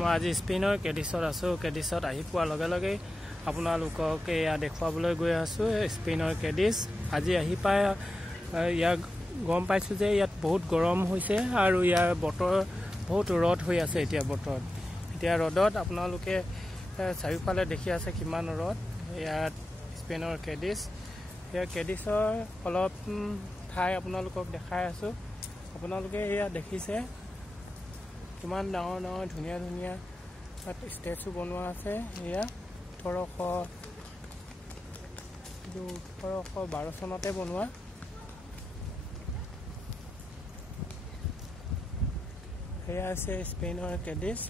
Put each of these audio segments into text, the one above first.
মই আজি স্পেইনৰ কেডিছত আছোঁ। কেডিছত আহি পোৱাৰ লগে লগে আপোনালোকক এয়া দেখুৱাবলৈ গৈ আছোঁ স্পেইনৰ কেডিছ। আজি আহি পাই ইয়াক গম পাইছোঁ যে ইয়াত বহুত গৰম হৈছে আৰু ইয়াৰ বতৰ বহুত ৰ'দ হৈ আছে। এতিয়া ৰ'দত আপোনালোকে চাৰিওফালে দেখি আছে কিমান ৰ'দ। ইয়াত স্পেইনৰ কেডিছ, ইয়াৰ কেডিছৰ অলপ ঠাই আপোনালোকক দেখাই আছোঁ। আপোনালোকে এয়া দেখিছে কিমান ডাঙৰ ডাঙৰ ধুনীয়া ধুনীয়া তাত ষ্টেচু বনোৱা আছে। এয়া 1812 চনতে বনোৱা। এয়া আছে স্পেইনৰ কেডিছ।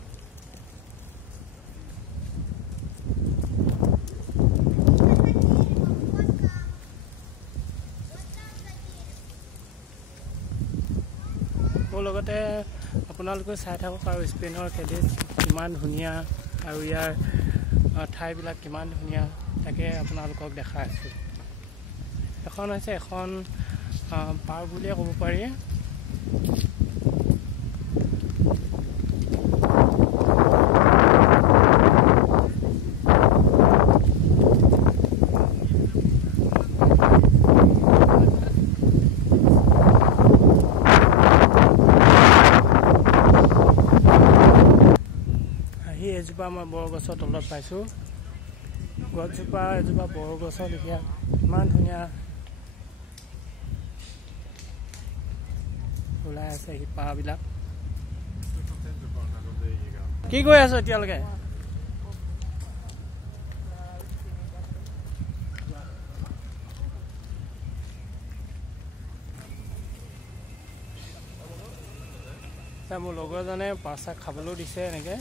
মোৰ লগতে আপোনালোকে চাই থাকক আৰু স্পেইনৰ কেডিছ কিমান ধুনীয়া আৰু ইয়াৰ ঠাইবিলাক কিমান ধুনীয়া তাকে আপোনালোকক দেখাই আছোঁ। এখন হৈছে এখন পাৰ্ক বুলিয়ে ক'ব পাৰি। এজোপা মই বৰগছৰ তলত পাইছোঁ। গছজোপা এজোপা বৰগছৰ লেখীয়া ইমান ধুনীয়া ওলাই আছে শিপাবিলাক। কি কৈ আছো এতিয়ালৈকে? মোৰ লগৰজনে পাচাক খাবলৈও দিছে এনেকৈ।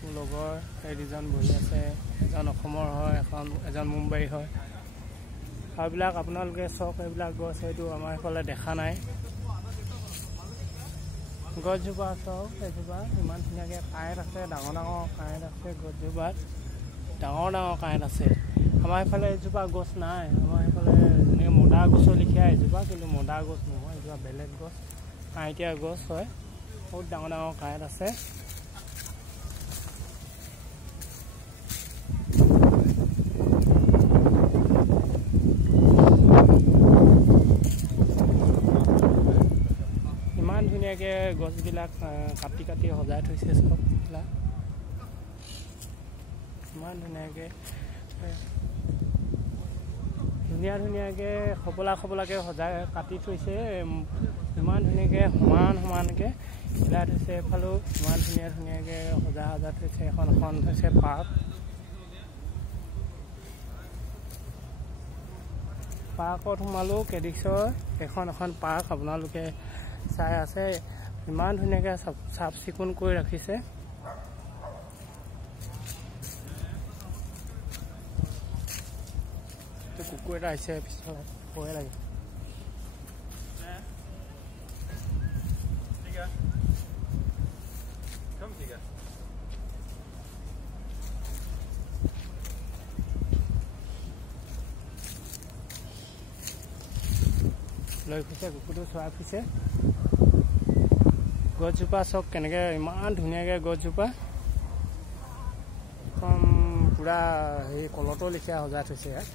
মোৰ লগৰ এই দুজন বহি আছে, এজন অসমৰ হয়, এজন মুম্বাই হয়। এইবিলাক আপোনালোকে চাওক, এইবিলাক গছ হয়তো আমাৰ এইফালে দেখা নাই। গছজোপা চাওক, এজোপা ইমান ধুনীয়াকৈ কাঁইট আছে, ডাঙৰ ডাঙৰ কাঁইট আছে। গছজোপাত ডাঙৰ ডাঙৰ কাঁইট আছে। আমাৰ এইফালে এজোপা গছ নাই। আমাৰ এইফালে যেনেকৈ মদা গছৰ লেখীয়া এজোপা, কিন্তু মদা গছ নহয়, এজোপা বেলেগ গছ, কাঁইটীয়া গছ হয়। বহুত ডাঙৰ ডাঙৰ কাঁইট আছে। ইমান ধুনীয়াকৈ গছবিলাক কাটি কাটি সজাই থৈছে চববিলাক। ইমান ধুনীয়াকৈ ধুনীয়াকৈ খবলাকৈ সজাই কাটি থৈছে। ইমান ধুনীয়াকৈ সমানকৈ মিলাই থৈছে। এফালেও ইমান ধুনীয়াকৈ সজাই থৈছে। এখন হৈছে পাৰ্ক। পাৰ্কত সোমালেও কেডিছৰ এখন পাৰ্ক আপোনালোকে চাই আছে। ইমান ধুনীয়াকৈ চাফ চিকুণ কৰি ৰাখিছে। কুকুৰ এটা আহিছে পিছফালে, ভয়ে লাগে। লৈ ফুৰিছে কুকুৰটো, চৰাই ফুৰিছে। গছজোপা চাওক কেনেকৈ ইমান ধুনীয়াকৈ গছজোপা একদম পূৰা সেই কলতো লেখীয়া সজাই থৈছে। ইয়াত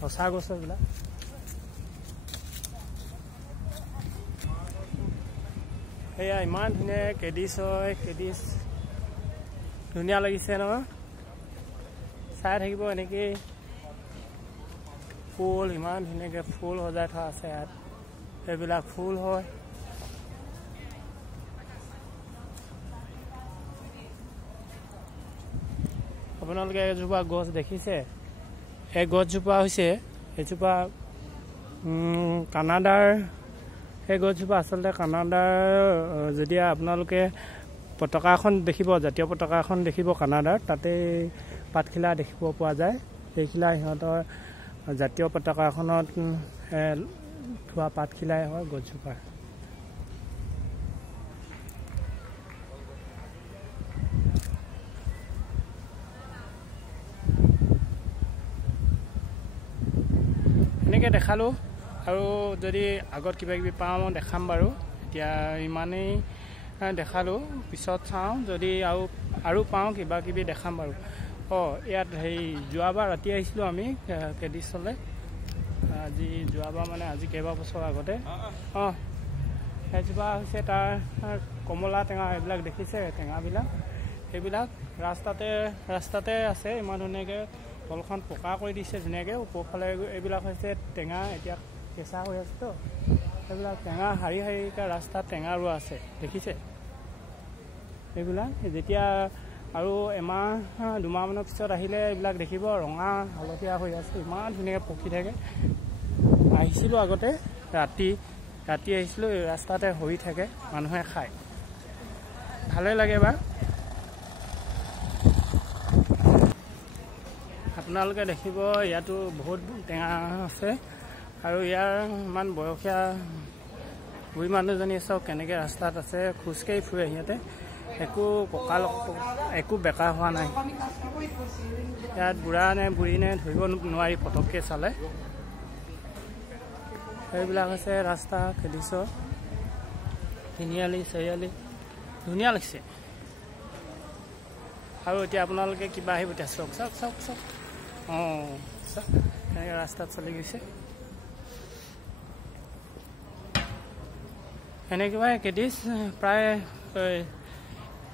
সঁচা গছ এইবিলাক। সেয়া ইমান ধুনীয়া কেডিছ হয়। কেডিছ ধুনীয়া লাগিছে নহয়, চাই থাকিব এনেকেই। ফুল ইমান ধুনীয়াকৈ ফুল সজাই থোৱা আছে ইয়াত। এইবিলাক ফুল হয়। আপোনালোকে এজোপা গছ দেখিছে? এই গছজোপা হৈছে এজোপা কানাডাৰ। সেই গছজোপা আচলতে কানাডাৰ। যদি আপোনালোকে পতাকা এখন দেখিব, জাতীয় পতাকা এখন দেখিব কানাডাৰ, তাতেই পাতখিলা দেখিব পোৱা যায়। সেইখিলা সিহঁতৰ জাতীয় পতাকাখনত থোৱা পাতখিলাই হয় গছজোপাৰ। এনেকৈ দেখালোঁ আৰু যদি আগত কিবা কিবি পাওঁ দেখাম বাৰু। এতিয়া ইমানেই দেখালোঁ, পিছত চাওঁ যদি আৰু আৰু পাওঁ কিবা কিবি দেখাম বাৰু। ইয়াত হেৰি যোৱাবাৰ ৰাতি আহিছিলোঁ আমি কেডিছলৈ। আজি যোৱাবাৰ মানে আজি কেইবাবছৰ আগতে। এজোপা হৈছে তাৰ কমলা টেঙা, এইবিলাক দেখিছে টেঙাবিলাক, সেইবিলাক ৰাস্তাতে আছে। ইমান ধুনীয়াকৈ তলখন পকা কৰি দিছে ধুনীয়াকৈ। ওপৰফালে এইবিলাক হৈছে টেঙা, এতিয়া কেঁচা হৈ আছেতো। এইবিলাক টেঙা শাৰী শাৰীকৈ ৰাস্তাত টেঙা ৰোৱা আছে, দেখিছে এইবিলাক। যেতিয়া আৰু এমাহ 2 মাহমানৰ পিছত আহিলে এইবিলাক দেখিব ৰঙা হালধীয়া হৈ আছে, ইমান ধুনীয়াকৈ পকি থাকে। আহিছিলোঁ আগতে ৰাতি আহিছিলোঁ, ৰাস্তাতে হৈ থাকে, মানুহে খায়, ভালে লাগে বা। আপোনালোকে দেখিব ইয়াতো বহুত টেঙা আছে। আৰু ইয়াৰ ইমান বয়সীয়া বুঢ়ী মানুহজনী চাওক কেনেকৈ ৰাস্তাত আছে, খোজকাঢ়ি ফুৰে সিহঁতে, একো বেকা হোৱা নাই। ইয়াত বুঢ়া নে বুঢ়ী নে ধৰিব নোৱাৰি পটককৈ চালে। সেইবিলাক আছে ৰাস্তা কেডিছৰ, তিনিআলি চাৰিআলি, ধুনীয়া লাগিছে। আৰু এতিয়া আপোনালোকে কিবা আহিব, এতিয়া চাওক চাওক তেনেকৈ ৰাস্তাত চলি গৈছে। এনেকুৱাই কেডিছ প্ৰায়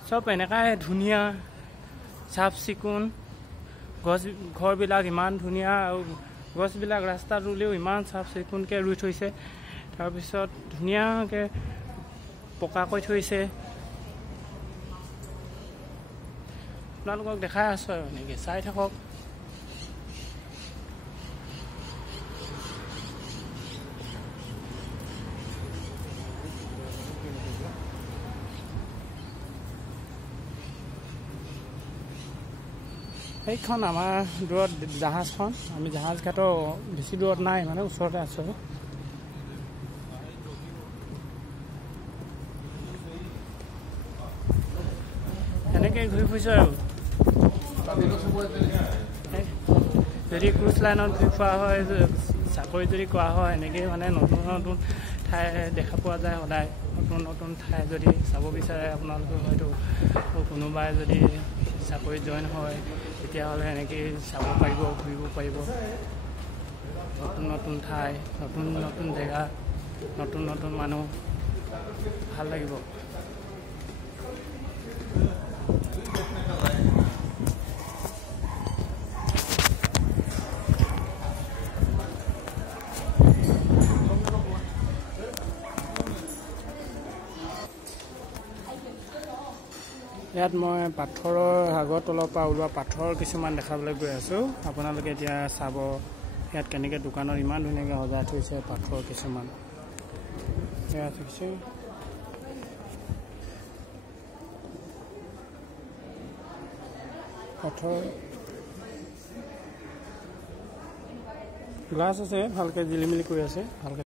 চব এনেকুৱাই ধুনীয়া, চাফ চিকুণ, ঘৰবিলাক ইমান ধুনীয়া, আৰু গছবিলাক ৰাস্তাত ৰুলেও ইমান চাফ চিকুণকৈ ৰুই থৈছে। তাৰপিছত ধুনীয়াকৈ পকা কৰি থৈছে। আপোনালোকক দেখাই আছোঁ আৰু এনেকৈ চাই থাকক। সেইখন আমাৰ দূৰত জাহাজখন, আমি জাহাজ ঘাটৰ বেছি দূৰত নাই, মানে ওচৰতে আছোঁ। এনেকৈ ঘূৰি ফুৰিছোঁ আৰু যদি ক্ৰুজ লাইনত ঘূৰি ফুৰা হয়, চাকৰি যদি কৰা হয়, এনেকেই মানে নতুন নতুন ঠাই দেখা পোৱা যায় সদায়। নতুন নতুন ঠাই যদি চাব বিচাৰে আপোনালোকে, হয়তো কোনোবাই যদি চাকৰিত জইন হয় তেতিয়াহ'লে এনেকেই চাব পাৰিব, ঘূৰিব পাৰিব। নতুন নতুন ঠাই, নতুন নতুন জেগা, নতুন নতুন মানুহ, ভাল লাগিব। ইয়াত মই পাথৰৰ আগৰ তলৰ পৰা ওলোৱা পাথৰ কিছুমান দেখাবলৈ গৈ আছোঁ। আপোনালোকে এতিয়া চাব ইয়াত কেনেকৈ দোকানত ইমান ধুনীয়াকৈ সজাই থৈছে পাথৰ কিছুমান। ইয়াত দেখিছে পাথৰ, গ্লাছ আছে, ভালকৈ জিলিমিলি কৰি আছে, ভালকৈ